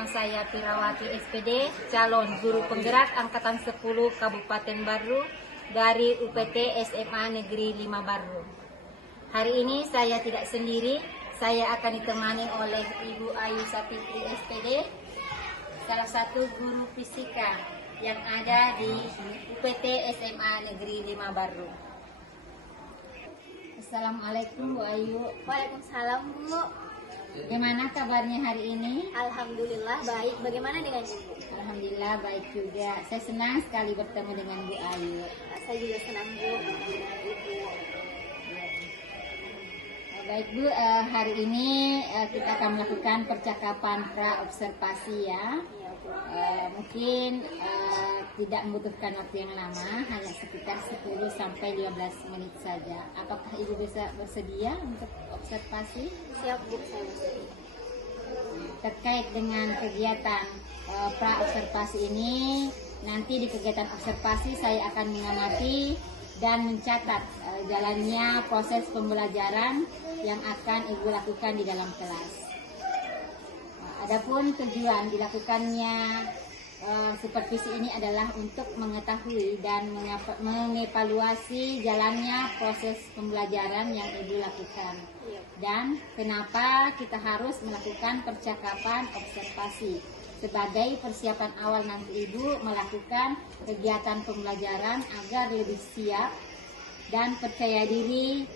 Nama saya Pirawati SPD, calon guru penggerak Angkatan 10 Kabupaten Baru dari UPT SMA Negeri 5 Baru. Hari ini saya tidak sendiri, saya akan ditemani oleh Ibu Ayu Sapitri SPD, salah satu guru fisika yang ada di UPT SMA Negeri 5 Baru. Assalamualaikum Bu Ayu. Waalaikumsalam Bu. Bagaimana kabarnya hari ini? Alhamdulillah baik. Bagaimana dengan Ibu? Alhamdulillah baik juga. Saya senang sekali bertemu dengan Bu Ayu. Saya juga senang Bu dengan Ibu. Baik Bu, hari ini kita akan melakukan percakapan pra-observasi ya. Mungkin tidak membutuhkan waktu yang lama, hanya sekitar 10 sampai 15 menit saja. Apakah Ibu bisa bersedia untuk observasi? Siap Bu, saya bersedia. Terkait dengan kegiatan pra-observasi ini, nanti di kegiatan observasi saya akan mengamati dan mencatat jalannya proses pembelajaran yang akan Ibu lakukan di dalam kelas. Adapun tujuan dilakukannya supervisi ini adalah untuk mengetahui dan mengevaluasi jalannya proses pembelajaran yang Ibu lakukan. Dan kenapa kita harus melakukan percakapan observasi sebagai persiapan awal nanti Ibu melakukan kegiatan pembelajaran agar lebih siap dan percaya diri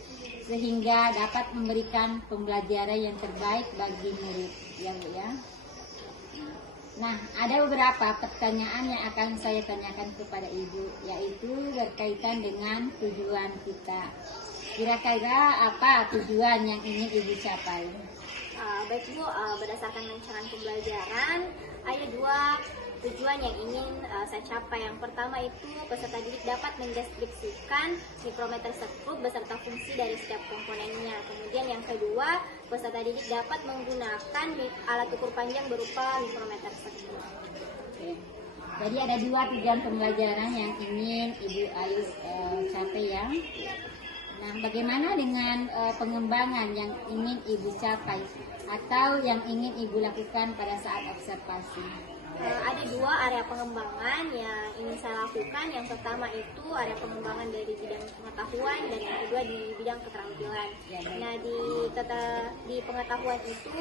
sehingga dapat memberikan pembelajaran yang terbaik bagi murid ya Bu ya. Nah, ada beberapa pertanyaan yang akan saya tanyakan kepada Ibu, yaitu berkaitan dengan tujuan kita. Kira-kira apa tujuan yang ingin Ibu capai? Baik Bu, berdasarkan rancangan pembelajaran ada 2 tujuan yang ingin saya capai. Yang pertama itu peserta didik dapat mendeskripsikan mikrometer sekrup beserta fungsi dari setiap komponennya. Kemudian yang kedua, peserta didik dapat menggunakan alat ukur panjang berupa mikrometer sekrup. Jadi ada 2 tujuan pembelajaran yang ingin Ibu Ayu capai ya. Nah, bagaimana dengan pengembangan yang ingin Ibu capai atau yang ingin Ibu lakukan pada saat observasi? Ada 2 area pengembangan yang ingin saya lakukan. Yang pertama itu area pengembangan dari bidang pengetahuan dan yang kedua di bidang keterampilan. Nah, di pengetahuan itu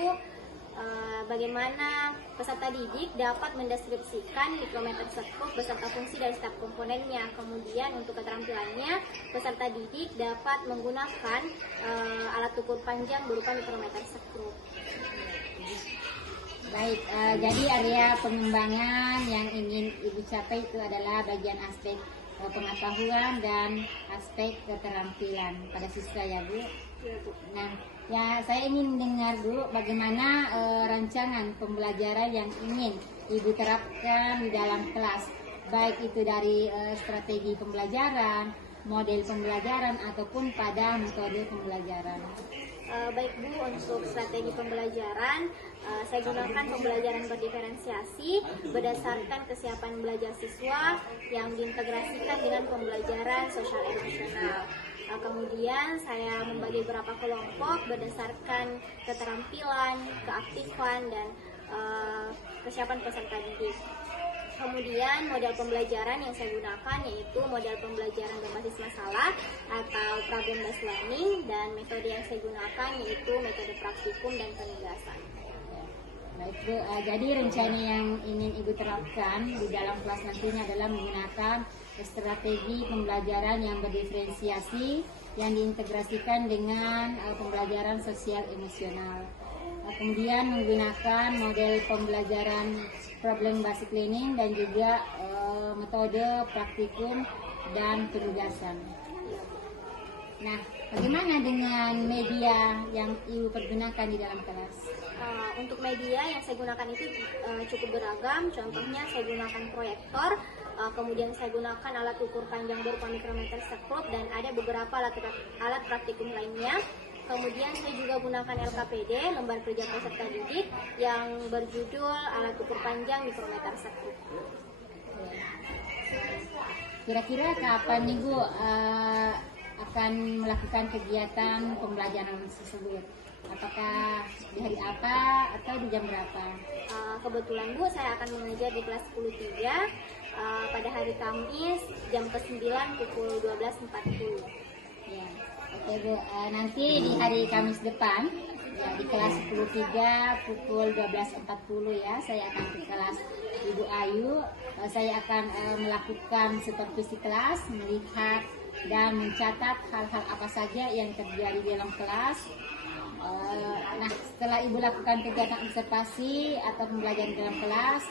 bagaimana peserta didik dapat mendeskripsikan mikrometer sekrup beserta fungsi dari setiap komponennya. Kemudian untuk keterampilannya, peserta didik dapat menggunakan alat ukur panjang berupa mikrometer sekrup. Baik, jadi area pengembangan yang ingin Ibu capai itu adalah bagian aspek pengetahuan dan aspek keterampilan pada siswa ya Bu. Nah, ya saya ingin dengar Bu bagaimana rancangan pembelajaran yang ingin Ibu terapkan di dalam kelas, baik itu dari strategi pembelajaran, model pembelajaran ataupun pada metode pembelajaran. Baik Bu, untuk strategi pembelajaran saya gunakan pembelajaran berdiferensiasi berdasarkan kesiapan belajar siswa yang diintegrasikan dengan pembelajaran sosial emosional. Kemudian saya membagi beberapa kelompok berdasarkan keterampilan, keaktifan, dan kesiapan peserta didik. Kemudian model pembelajaran yang saya gunakan yaitu model pembelajaran berbasis masalah atau problem based learning, dan metode yang saya gunakan yaitu metode praktikum dan penugasan. Baik Bu, jadi rencana yang ingin Ibu terapkan di dalam kelas nantinya adalah menggunakan strategi pembelajaran yang berdiferensiasi yang diintegrasikan dengan pembelajaran sosial emosional. Kemudian menggunakan model pembelajaran problem basic learning dan juga metode praktikum dan penugasan. Nah, bagaimana dengan media yang Ibu pergunakan di dalam kelas? Untuk media yang saya gunakan itu cukup beragam. Contohnya saya gunakan proyektor, kemudian saya gunakan alat ukur panjang berupa mikrometer sekrup, dan ada beberapa alat praktikum lainnya. Kemudian saya juga gunakan LKPD, lembar kerja peserta didik, yang berjudul alat ukur panjang mikrometer sekrup. Kira-kira kapan nih Bu akan melakukan kegiatan pembelajaran tersebut? Apakah di hari apa atau di jam berapa? Kebetulan Bu, saya akan mengajar di kelas 10-3 pada hari Kamis jam ke-9 pukul 12.40. Ya, oke Bu. Nanti di hari Kamis depan ya, di kelas 10-3 pukul 12.40 ya, saya akan ke kelas Ibu Ayu. Saya akan melakukan supervisi kelas, melihat dan mencatat hal-hal apa saja yang terjadi di dalam kelas. Nah, setelah Ibu lakukan kegiatan observasi atau pembelajaran dalam kelas,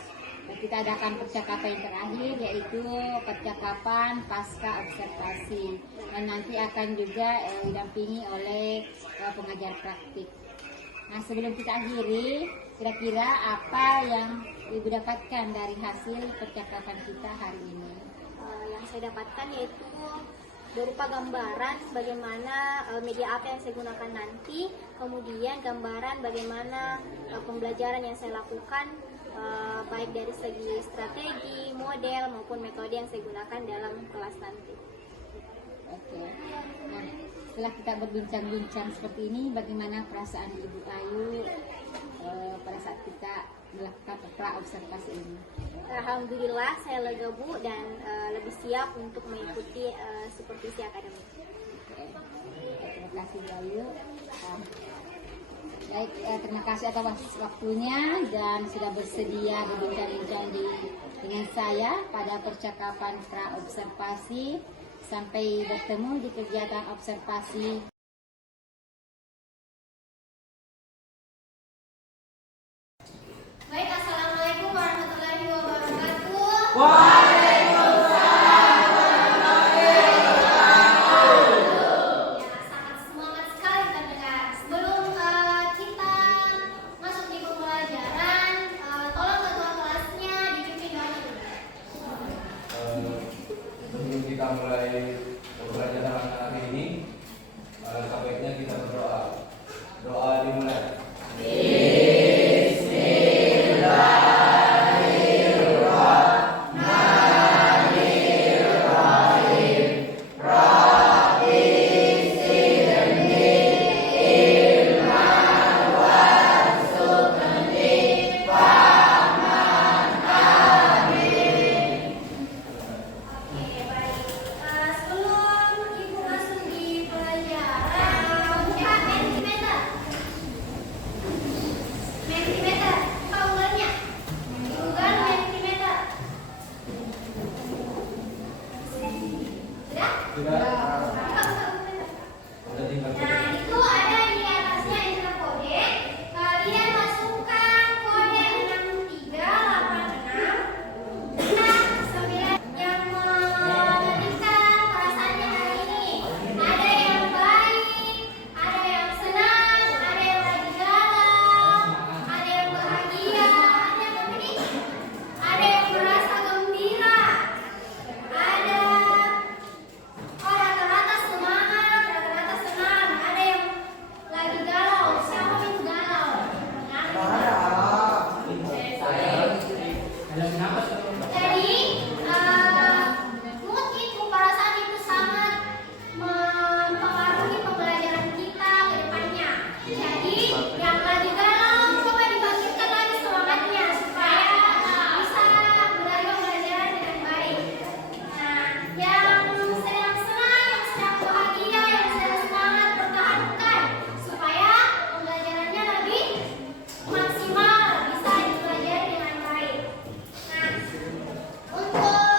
kita adakan percakapan yang terakhir, yaitu percakapan pasca observasi, dan nanti akan juga didampingi oleh pengajar praktik. Nah, sebelum kita akhiri, kira-kira apa yang Ibu dapatkan dari hasil percakapan kita hari ini? Yang saya dapatkan yaitu berupa gambaran bagaimana media apa yang saya gunakan nanti, kemudian gambaran bagaimana pembelajaran yang saya lakukan, baik dari segi strategi, model maupun metode yang saya gunakan dalam kelas nanti. Oke. Nah, setelah kita berbincang-bincang seperti ini, bagaimana perasaan Ibu Ayu pada saat kita melakukan pra-observasi ini? Alhamdulillah saya lega Bu, dan lebih siap untuk mengikuti supervisi akademik. Oke. Terima kasih Bu Ayu. Baik, terima kasih atas waktunya dan sudah bersedia berbincang-bincang dengan saya pada percakapan pra-observasi. Sampai bertemu di kegiatan observasi. Baik, Assalamualaikum warahmatullahi wabarakatuh. Ya, sangat semangat sekali terdengar. Sebelum kita masuk di pembelajaran, tolong ketua kelasnya dipimpin doanya dulu. Sebelum kita mulai pembelajaran hari ini, sebaiknya kita berdoa. Doa dimulai. Sebelum ibu masuk di pelajaran, buka mentimeter. Mentimeter, buka Google-nya. Google mentimeter. Sudah? Sudah. Buka Google. Sudah tinggal. Nah, itu ada di atasnya enter kode. Kalian masukkan kode 6386. Nah, 9 yang menentukan perasaannya hari ini. Ada yang baik, ada yang senang, ada yang lagi galau, ada yang bahagia, ada yang begini, ada yang merasa gembira, ada rata-rata semangat, rata-rata senang, ada yang lagi galau. Siapa yang galau? Jadi, mood itu, perasaan itu sangat mempengaruhi pembelajaran kita ke depannya. Jadi, yang lagi galau, coba dibangkitkan lagi semangatnya supaya bisa belajar pembelajaran dengan baik. Nah, yang sedang senang, yang sedang bahagia, yang sedang semangat, pertahankan supaya pembelajarannya lebih maksimal, bisa dipelajari dengan baik. Nah, untuk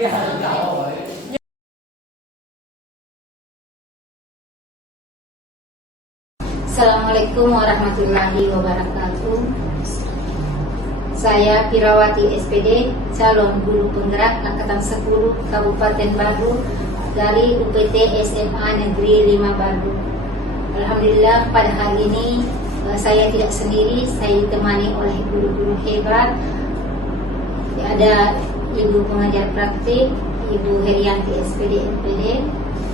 Assalamualaikum warahmatullahi wabarakatuh. Saya Pirawati SPD, calon guru penggerak Angkatan 10 Kabupaten Badu dari UPT SMA Negeri 5 Badu. Alhamdulillah pada hari ini saya tidak sendiri, saya ditemani oleh guru-guru hebat. Ada Ibu pengajar praktik, Ibu Herianti SPD NPD,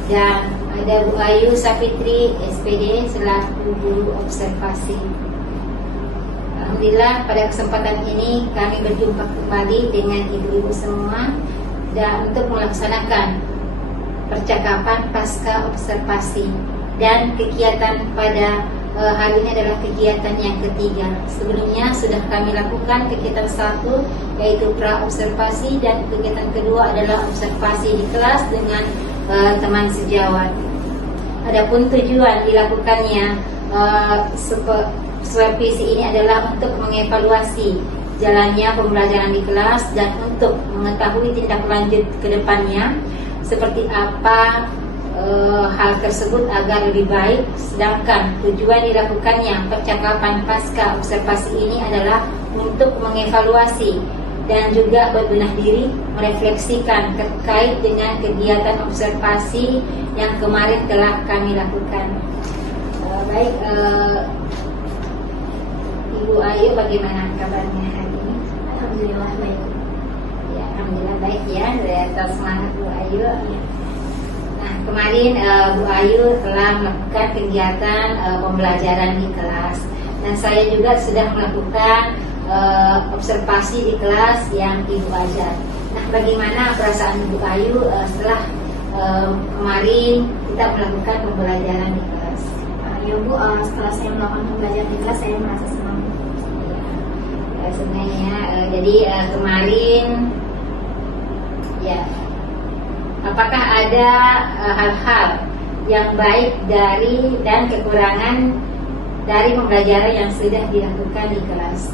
dan ada Bu Ayu Sapitri SPD selaku guru observasi. Alhamdulillah pada kesempatan ini kami berjumpa kembali dengan ibu-ibu semua dan untuk melaksanakan percakapan pasca observasi, dan kegiatan pada hari ini adalah kegiatan yang ketiga. Sebelumnya sudah kami lakukan kegiatan 1 yaitu pra observasi, dan kegiatan kedua adalah observasi di kelas dengan teman sejawat. Adapun tujuan dilakukannya supervisi ini adalah untuk mengevaluasi jalannya pembelajaran di kelas dan untuk mengetahui tindak lanjut ke depannya seperti apa hal tersebut agar lebih baik. Sedangkan tujuan dilakukannya percakapan pasca observasi ini adalah untuk mengevaluasi dan juga berbenah diri, merefleksikan terkait dengan kegiatan observasi yang kemarin telah kami lakukan. Baik, Ibu Ayu, bagaimana kabarnya hari ini? Alhamdulillah baik. Ya, alhamdulillah baik ya, atas semangat Bu Ayu. Nah, kemarin Bu Ayu telah melakukan kegiatan pembelajaran di kelas, dan saya juga sudah melakukan observasi di kelas yang Ibu ajar. Nah, bagaimana perasaan Ibu Ayu setelah kemarin kita melakukan pembelajaran di kelas? Ya Bu, setelah saya melakukan pembelajaran di kelas saya merasa senang. Ya, sebenarnya jadi kemarin ya, apakah ada hal-hal yang baik dari dan kekurangan dari pembelajaran yang sudah dilakukan di kelas?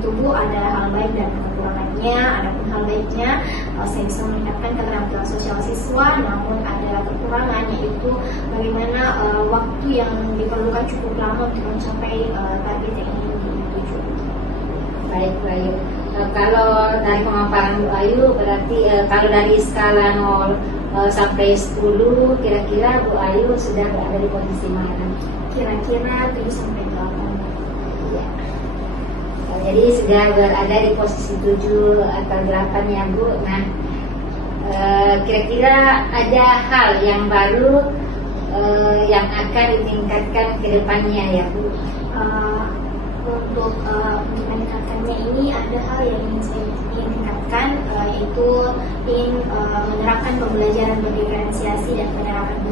Tentu Bu, ada hal baik dan kekurangannya. Adapun hal baiknya, saya bisa meningkatkan keterampilan sosial siswa, namun ada kekurangan, yaitu bagaimana waktu yang diperlukan cukup lama untuk mencapai target yang ingin dituju. Baik, Bu Ayu. Kalau dari pemaparan Bu Ayu, berarti kalau dari skala 0 sampai 10, kira-kira Bu Ayu sudah berada di posisi mana? Kira-kira 7 sampai 8. Ya. Jadi sudah berada di posisi 7 atau 8 ya Bu. Nah, kira-kira ada hal yang baru yang akan ditingkatkan ke depannya ya Bu? Untuk meningkatkannya ini ada hal yang ingin saya tingkatkan, yaitu ingin menerapkan pembelajaran berdiferensiasi dan penerapan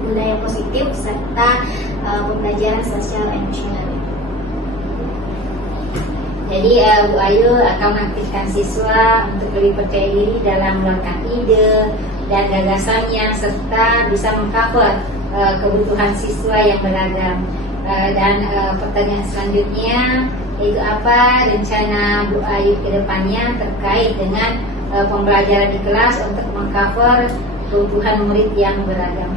budaya positif serta pembelajaran sosial emosional. Jadi Bu Ayu akan mengaktifkan siswa untuk lebih percaya diri dalam meluangkan ide dan gagasannya, serta bisa mengcover kebutuhan siswa yang beragam. Dan pertanyaan selanjutnya, yaitu apa rencana Bu Ayu ke depannya terkait dengan pembelajaran di kelas untuk mengcover kebutuhan murid yang beragam?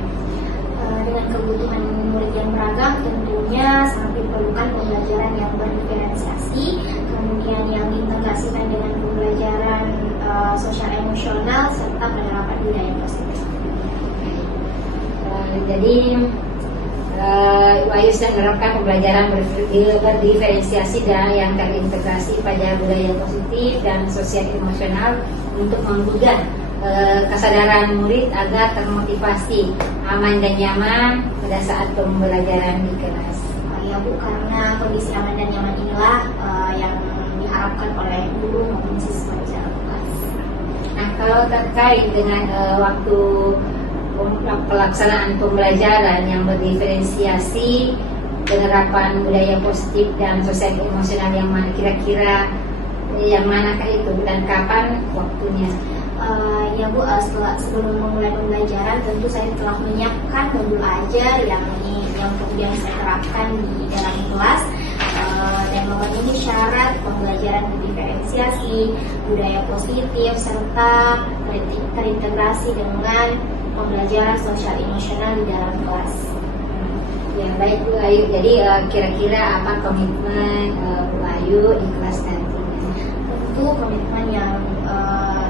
Dengan kebutuhan murid yang beragam, tentunya sangat diperlukan pembelajaran yang berdiferensiasi, kemudian yang diintegrasikan dengan pembelajaran sosial emosional serta penerapan budaya positif. Jadi Ayu sedang menerapkan pembelajaran berdiferensiasi dan yang terintegrasi pada budaya positif dan sosial emosional untuk menggugah kesadaran murid agar termotivasi, aman dan nyaman pada saat pembelajaran di kelas. Ya Bu, karena kondisi aman dan nyaman inilah yang diharapkan oleh guru maupun siswa di dalam kelas. Nah, kalau terkait dengan waktu pelaksanaan pembelajaran yang berdiferensiasi, penerapan budaya positif dan sosial emosional, yang mana kira-kira yang manakah itu dan kapan waktunya? Ya Bu, sebelum memulai pembelajaran tentu saya telah menyiapkan modul ajar yang kemudian saya terapkan di dalam kelas. yang memenuhi syarat pembelajaran berdiferensiasi, budaya positif, serta terintegrasi dengan pembelajaran sosial emosional di dalam kelas. Ya baik Bu Ayu, jadi kira-kira apa komitmen Bu Ayu di kelas nanti? Tentu komitmen yang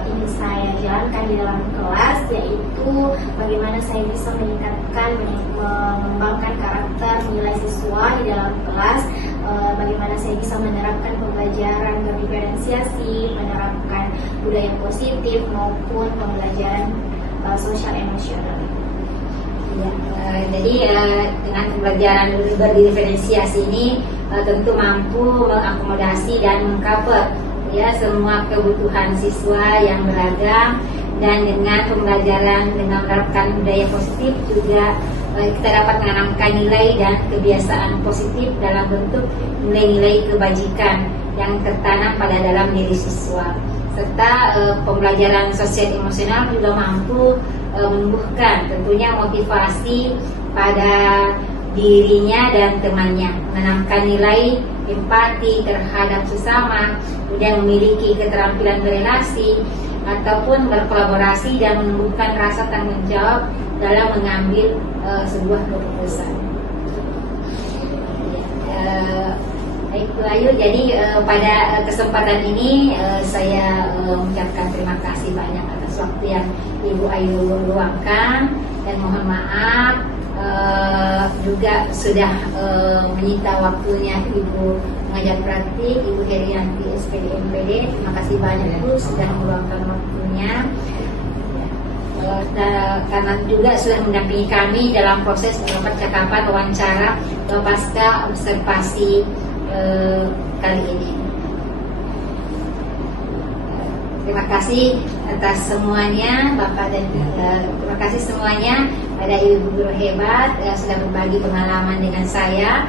ingin saya jalankan di dalam kelas yaitu bagaimana saya bisa meningkatkan, mengembangkan karakter nilai siswa di dalam kelas, bagaimana saya bisa menerapkan pembelajaran berdiferensiasi, menerapkan budaya positif maupun pembelajaran sosial emosional. Ya, jadi dengan pembelajaran berdiferensiasi ini tentu mampu mengakomodasi dan mengcover ya semua kebutuhan siswa yang beragam, dan dengan pembelajaran dengan menerapkan budaya positif juga kita dapat menanamkan nilai dan kebiasaan positif dalam bentuk nilai-nilai kebajikan yang tertanam pada dalam diri siswa, serta pembelajaran sosial emosional juga mampu menumbuhkan tentunya motivasi pada dirinya dan temannya, menanamkan nilai empati terhadap sesama, kemudian memiliki keterampilan berelasi ataupun berkolaborasi, dan menumbuhkan rasa tanggung jawab dalam mengambil sebuah keputusan. Baik Bu Ayu, jadi pada kesempatan ini saya mengucapkan terima kasih banyak atas waktu yang Ibu Ayu luangkan, dan mohon maaf juga sudah menyita waktunya Ibu mengajar praktik, Ibu Herianti SPD MPD. Terima kasih banyak Bu sudah meluangkan waktunya, karena juga sudah mendampingi kami dalam proses percakapan wawancara pasca observasi kali ini. Terima kasih atas semuanya Bapak dan terima kasih semuanya pada Ibu guru hebat sudah berbagi pengalaman dengan saya.